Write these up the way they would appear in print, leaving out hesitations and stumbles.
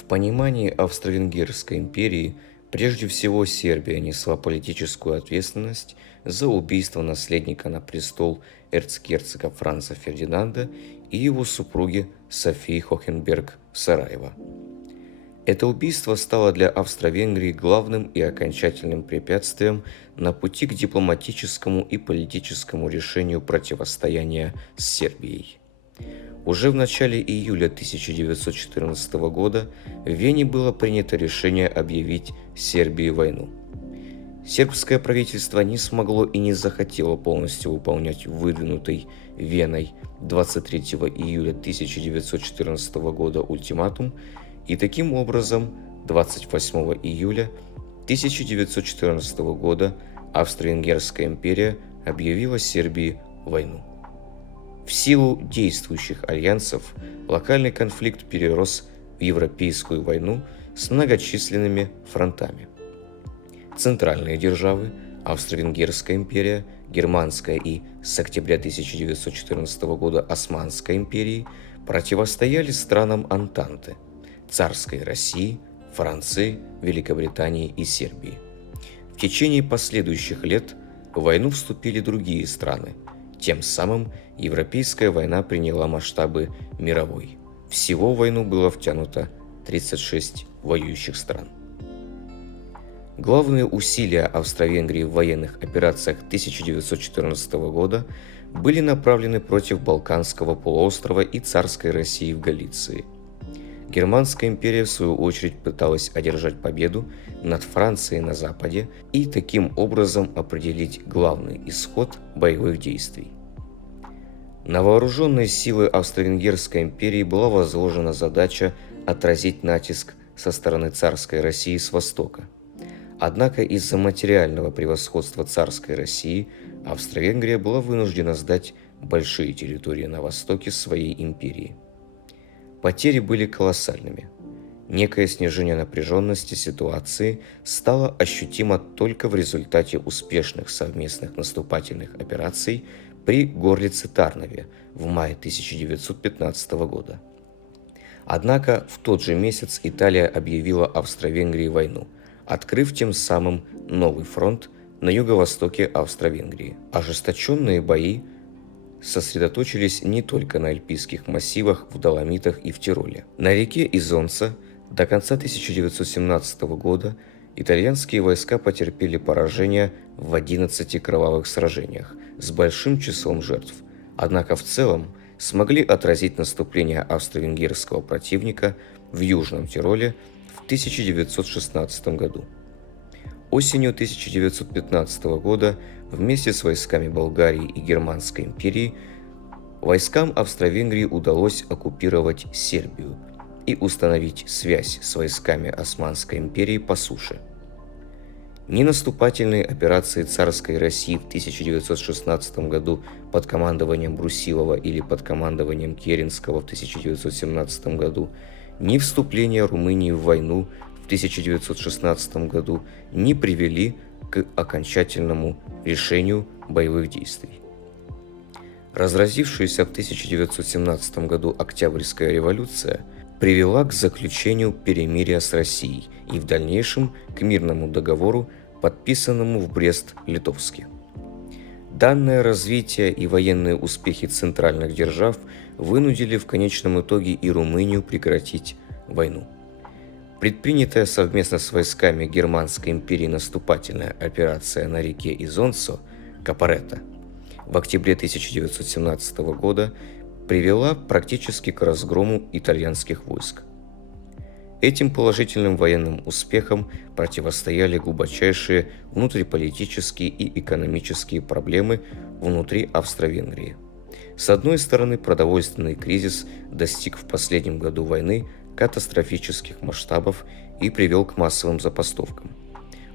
В понимании Австро-Венгерской империи прежде всего Сербия несла политическую ответственность за убийство наследника на престол эрцгерцога Франца Фердинанда и его супруги Софии Хохенберг в Сараево. Это убийство стало для Австро-Венгрии главным и окончательным препятствием на пути к дипломатическому и политическому решению противостояния с Сербией. Уже в начале июля 1914 года в Вене было принято решение объявить Сербии войну. Сербское правительство не смогло и не захотело полностью выполнять выдвинутый Веной 23 июля 1914 года ультиматум, и таким образом 28 июля 1914 года Австро-Венгерская империя объявила Сербии войну. В силу действующих альянсов локальный конфликт перерос в европейскую войну с многочисленными фронтами. Центральные державы – Австро-Венгерская империя, Германская и, с октября 1914 года, Османская империи – противостояли странам Антанты – царской России, Франции, Великобритании и Сербии. В течение последующих лет в войну вступили другие страны. Тем самым Европейская война приняла масштабы мировой. Всего в войну было втянуто 36 воюющих стран. Главные усилия Австро-Венгрии в военных операциях 1914 года были направлены против Балканского полуострова и царской России в Галиции. Германская империя, в свою очередь, пыталась одержать победу над Францией на западе и таким образом определить главный исход боевых действий. На вооруженные силы Австро-Венгерской империи была возложена задача отразить натиск со стороны царской России с востока. Однако из-за материального превосходства царской России Австро-Венгрия была вынуждена сдать большие территории на востоке своей империи. Потери были колоссальными. Некое снижение напряженности ситуации стало ощутимо только в результате успешных совместных наступательных операций при Горлице-Тарнове в мае 1915 года. Однако в тот же месяц Италия объявила Австро-Венгрии войну, открыв тем самым новый фронт на юго-востоке Австро-Венгрии. Ожесточенные бои сосредоточились не только на альпийских массивах, в Доломитах и в Тироле. На реке Изонца до конца 1917 года итальянские войска потерпели поражение в 11 кровавых сражениях с большим числом жертв, однако в целом смогли отразить наступление австро-венгерского противника в Южном Тироле в 1916 году. Осенью 1915 года вместе с войсками Болгарии и Германской империи войскам Австро-Венгрии удалось оккупировать Сербию и установить связь с войсками Османской империи по суше. Ни наступательные операции царской России в 1916 году под командованием Брусилова или под командованием Керенского в 1917 году, ни вступление Румынии в войну в 1916 году не привели к окончательному решению боевых действий. Разразившаяся в 1917 году Октябрьская революция привела к заключению перемирия с Россией и в дальнейшем к мирному договору, подписанному в Брест-Литовске. Данное развитие и военные успехи центральных держав вынудили в конечном итоге и Румынию прекратить войну. Предпринятая совместно с войсками Германской империи наступательная операция на реке Изонцо Капарета в октябре 1917 года привела практически к разгрому итальянских войск. Этим положительным военным успехам противостояли глубочайшие внутриполитические и экономические проблемы внутри Австро-Венгрии. С одной стороны, продовольственный кризис достиг в последнем году войны катастрофических масштабов и привел к массовым забастовкам.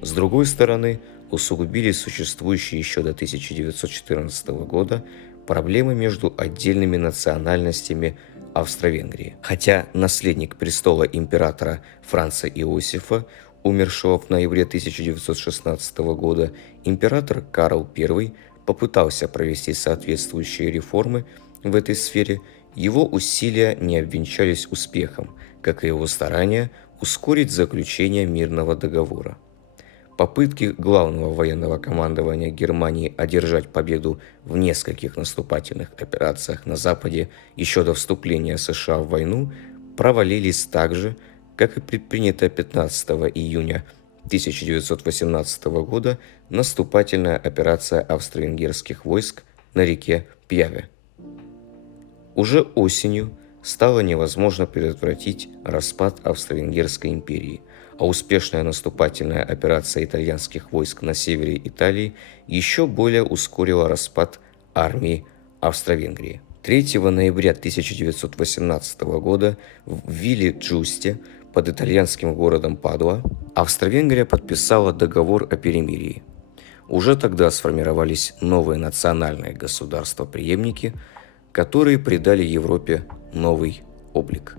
С другой стороны, усугубились существующие еще до 1914 года проблемы между отдельными национальностями Австро-Венгрии. Хотя наследник престола императора Франца Иосифа, умершего в ноябре 1916 года, император Карл I попытался провести соответствующие реформы в этой сфере, его усилия не обвенчались успехом, как и его старания ускорить заключение мирного договора. Попытки главного военного командования Германии одержать победу в нескольких наступательных операциях на Западе еще до вступления США в войну провалились так же, как и предпринятая 15 июня 1918 года наступательная операция австро-венгерских войск на реке Пьяве. Уже осенью стало невозможно предотвратить распад Австро-Венгерской империи, а успешная наступательная операция итальянских войск на севере Италии еще более ускорила распад армии Австро-Венгрии. 3 ноября 1918 года в Вилле Джусте под итальянским городом Падуа Австро-Венгрия подписала договор о перемирии. Уже тогда сформировались новые национальные государства-преемники, которые придали Европе новый облик.